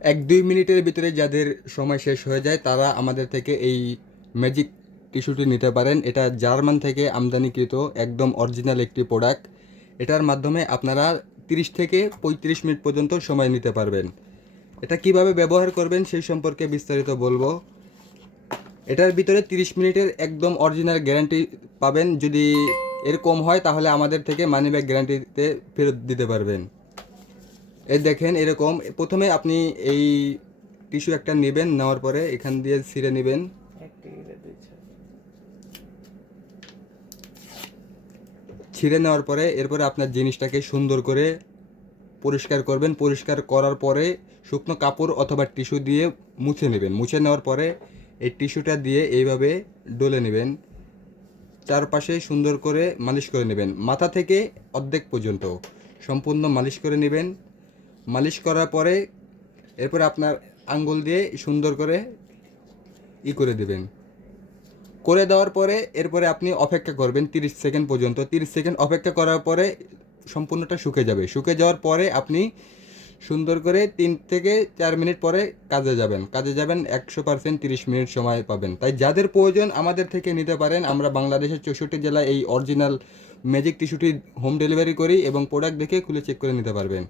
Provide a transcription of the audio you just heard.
1-2 মিনিটের ভিতরে যাদের সময় শেষ হয়ে যায় তারা আমাদের থেকে এই ম্যাজিক টিস্যুটি নিতে পারেন। এটা জার্মান থেকে আমদানিকৃত একদম অরিজিনাল একটি প্রোডাক্ট। এটার মাধ্যমে আপনারা 30 থেকে 35 মিনিট পর্যন্ত সময় নিতে পারবেন। এটা কিভাবে ব্যবহার করবেন সেই সম্পর্কে বিস্তারিত বলবো। এটার ভিতরে 30 মিনিটের একদম অরিজিনাল গ্যারান্টি পাবেন। যদি এর কম হয় তাহলে আমাদের থেকে মানি ব্যাক গ্যারান্টিতে ফেরত দিতে পারবেন। এই দেখেন এরকম প্রথমে আপনি এই টিস্যু একটা নেবেন, নেওয়ার পরে এখান দিয়ে ছিঁড়ে নেবেন। ছিঁড়ে নেওয়ার পরে এরপরে আপনার জিনিসটাকে সুন্দর করে পরিষ্কার করবেন। পরিষ্কার করার পরে শুকনো কাপড় অথবা টিস্যু দিয়ে মুছে নেবেন। মুছে নেওয়ার পরে এই টিস্যুটা দিয়ে এইভাবে ডলে নেবেন। চারপাশে সুন্দর করে মালিশ করে নেবেন, মাথা থেকে অর্ধেক পর্যন্ত সম্পূর্ণ মালিশ করে নেবেন। মালিশ করার পরে এরপরে আপনার আঙ্গুল দিয়ে সুন্দর করে করে দেবেন। করে দেওয়ার পরে এরপরে আপনি অপেক্ষা করবেন 30 সেকেন্ড পর্যন্ত। 30 সেকেন্ড অপেক্ষা করার পরে সম্পূর্ণটা শুকে যাবে। শুকে যাওয়ার পরে আপনি সুন্দর করে 3 থেকে 4 মিনিট পরে কাজে যাবেন 100%। 30 মিনিট সময় পাবেন। তাই যাদের প্রয়োজন আমাদের থেকে নিতে পারেন। আমরা বাংলাদেশের 64 জেলায় এই অরিজিনাল ম্যাজিক টিস্যুটি হোম ডেলিভারি করি এবং প্রোডাক্ট দেখে খুলে চেক করে নিতে পারবেন।